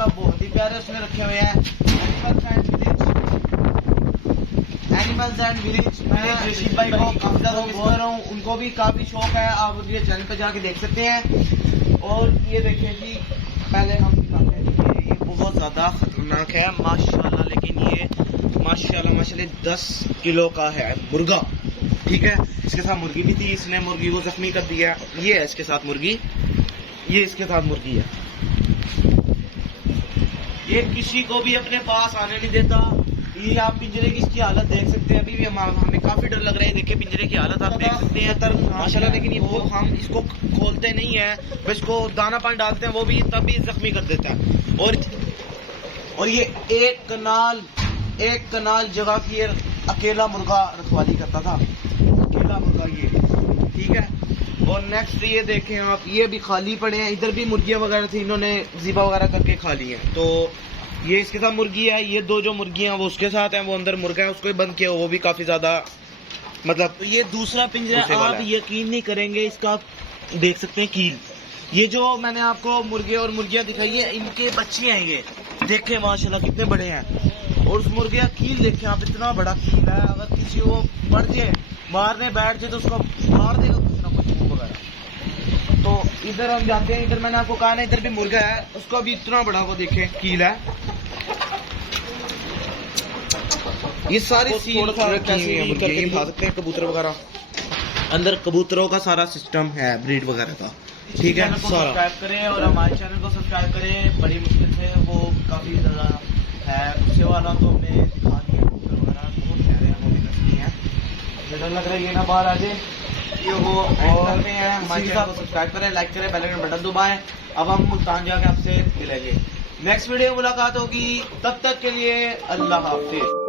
माशाल्लाह बहुत ही प्यारे उसने रखे हुए हैं। एनिमल्स एंड विलेज मैं रशीद भाई को काफी ज्यादा मिस कर रहा हूँ, उनको भी काफी शौक है, आप उनके चैनल पे जाके देख सकते हैं। और ये देखिए जी, पहले हम दिखाते हैं, ये बहुत ज्यादा खतरनाक है माशाल्लाह, लेकिन ये माशाल्लाह 10 किलो का है मुर्गा, ठीक है। इसके साथ मुर्गी भी थी, इसने मुर्गी को जख्मी कर दिया। ये है इसके साथ मुर्गी, ये इसके साथ मुर्गी है। ये किसी को भी अपने पास आने नहीं देता। ये आप पिंजरे की इसकी हालत देख सकते हैं, अभी भी हमें काफी डर लग रहा है। देखिए पिंजरे की हालत आप देख सकते हैं माशाल्लाह, लेकिन ये वो हम इसको खोलते नहीं है, बस इसको दाना पानी डालते हैं, वो भी तब भी जख्मी कर देता है। और ये एक कनाल जगह की ये अकेला मुर्गा रखवाली करता था, अकेला मुर्गा ये, ठीक है। और नेक्स्ट ये देखें आप, ये भी खाली पड़े हैं, इधर भी मुर्गियां वगैरह थी, इन्होंने ज़िबा वगैरह करके खा ली हैं। तो ये इसके साथ मुर्गी है, ये दो जो मुर्गियां वो उसके साथ हैं, वो अंदर मुर्गा है उसको ही बंद किया, वो भी काफी ज्यादा मतलब। तो ये दूसरा पिंजरा आप यकीन नहीं करेंगे, इसका देख सकते हैं कील, ये जो मैंने आपको मुर्गे और मुर्गियां दिखाई है, इनके बच्चे हैं ये, देखे माशाल्लाह कितने बड़े हैं। और उस मुर्गे का कील देखें आप, इतना बड़ा कील है, अगर किसी को पड़ जाए मारने बैठ जाए तो उसको मार देगा कुछ ना कुछ मुंह वगैरह। तो इधर हम जाते हैं, इधर मैंने आपको कहा ना, इधर भी मुर्गा है, उसका भी इतना बड़ा वो देखें कील है। ये सारी सील खा सकते हैं कबूतर वगैरह, अंदर कबूतरों का सारा सिस्टम है, ब्रीड वगैरह का, ठीक है। सब्सक्राइब करें और हमारे चैनल को सब्सक्राइब करें, बड़ी मुश्किल से वो काफी ज्यादा है, उससे वाला तो हमने दिखा दिया, कबूतर वगैरह बहुत प्यारे हैं, वो भी नस्ली हैं। डर लग रहा है ये ना बाहर आ जाए, ये वो और में है। हमारे चैनल को सब्सक्राइब करें, लाइक करें, बेल आइकन बटन दबाएं। अब हम मुल्तान जाके आपसे मिलेंगे, नेक्स्ट वीडियो मुलाकात होगी, तब तक के लिए अल्लाह हाफिज।